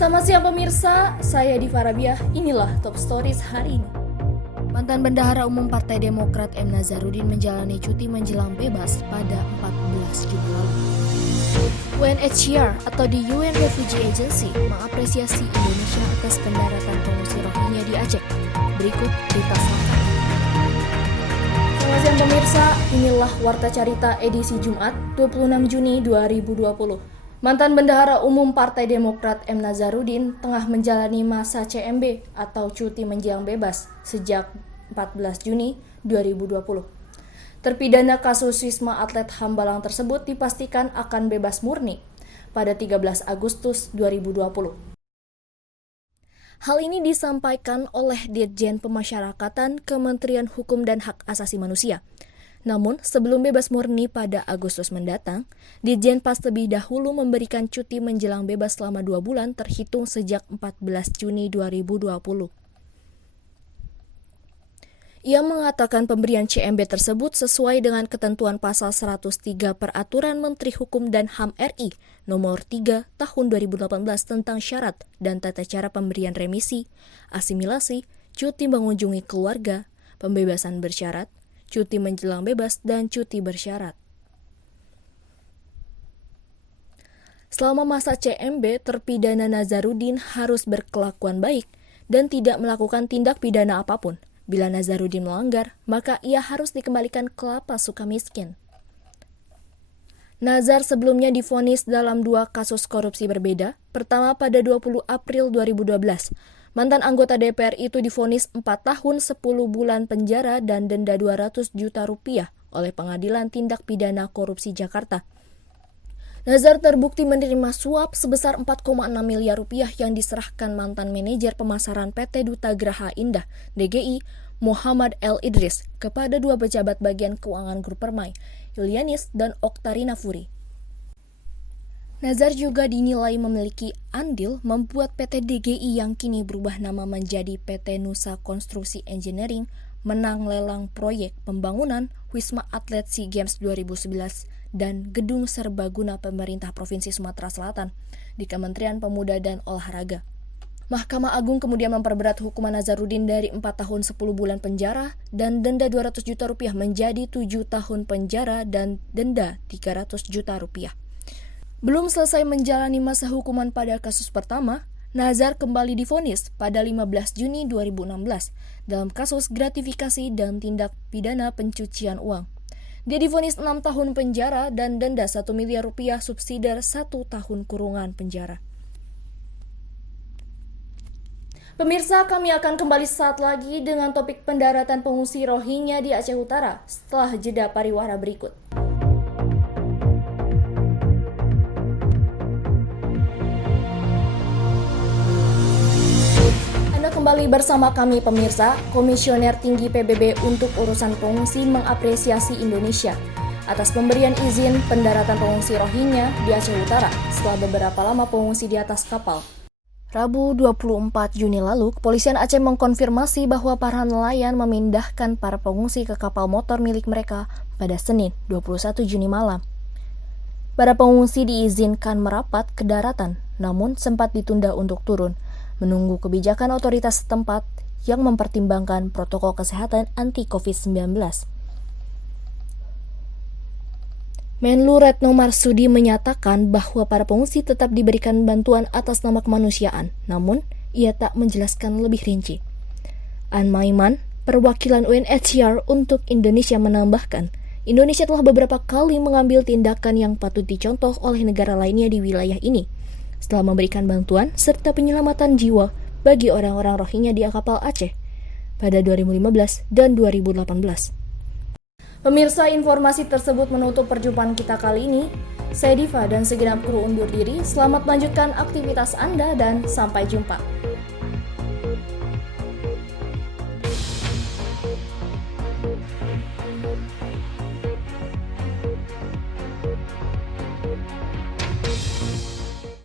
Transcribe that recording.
Selamat siang pemirsa, saya Diva Rabiah, inilah Top Stories hari ini. Mantan Bendahara Umum Partai Demokrat M. Nazarudin menjalani cuti menjelang bebas pada 14 Juni lalu. UNHCR atau the UN Refugee Agency mengapresiasi Indonesia atas pendaratan pengungsi Rohingya di Aceh. Berikut berita selengkapnya. Selamat siang pemirsa, inilah Warta Carita edisi Jumat 26 Juni 2020. Mantan Bendahara Umum Partai Demokrat M. Nazarudin tengah menjalani masa CMB atau cuti menjelang bebas sejak 14 Juni 2020. Terpidana kasus Wisma Atlet Hambalang tersebut dipastikan akan bebas murni pada 13 Agustus 2020. Hal ini disampaikan oleh Ditjen Pemasyarakatan Kementerian Hukum dan Hak Asasi Manusia. Namun, sebelum bebas murni pada Agustus mendatang, Ditjen Pas lebih dahulu memberikan cuti menjelang bebas selama 2 bulan terhitung sejak 14 Juni 2020. Ia mengatakan pemberian CMB tersebut sesuai dengan ketentuan pasal 103 Peraturan Menteri Hukum dan HAM RI nomor 3 tahun 2018 tentang syarat dan tata cara pemberian remisi, asimilasi, cuti mengunjungi keluarga, pembebasan bersyarat, cuti menjelang bebas, dan cuti bersyarat. Selama masa CMB, terpidana Nazarudin harus berkelakuan baik dan tidak melakukan tindak pidana apapun. Bila Nazarudin melanggar, maka ia harus dikembalikan ke lapas Sukamiskin. Nazar sebelumnya divonis dalam 2 kasus korupsi berbeda. Pertama pada 20 April 2012. Mantan anggota DPR itu divonis 4 tahun 10 bulan penjara dan denda 200 juta rupiah oleh Pengadilan Tindak Pidana Korupsi Jakarta. Nazar terbukti menerima suap sebesar 4,6 miliar rupiah yang diserahkan mantan manajer pemasaran PT Duta Graha Indah, DGI, Muhammad L. Idris, kepada 2 pejabat bagian keuangan grup Permai, Yulianis dan Oktarina Furi. Nazar juga dinilai memiliki andil membuat PT DGI yang kini berubah nama menjadi PT Nusa Konstruksi Engineering menang lelang proyek pembangunan Wisma Atlet SEA Games 2011 dan Gedung Serbaguna Pemerintah Provinsi Sumatera Selatan di Kementerian Pemuda dan Olahraga. Mahkamah Agung kemudian memperberat hukuman Nazarudin dari 4 tahun 10 bulan penjara dan denda 200 juta rupiah menjadi 7 tahun penjara dan denda 300 juta rupiah. Belum selesai menjalani masa hukuman pada kasus pertama, Nazar kembali divonis pada 15 Juni 2016 dalam kasus gratifikasi dan tindak pidana pencucian uang. Dia divonis 6 tahun penjara dan denda 1 miliar rupiah subsidiar 1 tahun kurungan penjara. Pemirsa, kami akan kembali saat lagi dengan topik pendaratan pengungsi Rohingya di Aceh Utara setelah jeda pariwara berikut. Kembali bersama kami pemirsa, Komisioner Tinggi PBB untuk Urusan Pengungsi mengapresiasi Indonesia atas pemberian izin pendaratan pengungsi Rohingya di Aceh Utara setelah beberapa lama pengungsi di atas kapal. Rabu 24 Juni lalu, Kepolisian Aceh mengkonfirmasi bahwa para nelayan memindahkan para pengungsi ke kapal motor milik mereka pada Senin 21 Juni malam. Para pengungsi diizinkan merapat ke daratan, namun sempat ditunda untuk turun, menunggu kebijakan otoritas setempat yang mempertimbangkan protokol kesehatan anti-COVID-19. Menlu Retno Marsudi menyatakan bahwa para pengungsi tetap diberikan bantuan atas nama kemanusiaan, namun ia tak menjelaskan lebih rinci. An Maiman, perwakilan UNHCR untuk Indonesia menambahkan, Indonesia telah beberapa kali mengambil tindakan yang patut dicontoh oleh negara lainnya di wilayah ini, setelah memberikan bantuan serta penyelamatan jiwa bagi orang-orang Rohingya di kapal Aceh pada 2015 dan 2018. Pemirsa, informasi tersebut menutup perjumpaan kita kali ini. Saya Diva dan segenap kru undur diri. Selamat melanjutkan aktivitas Anda dan sampai jumpa.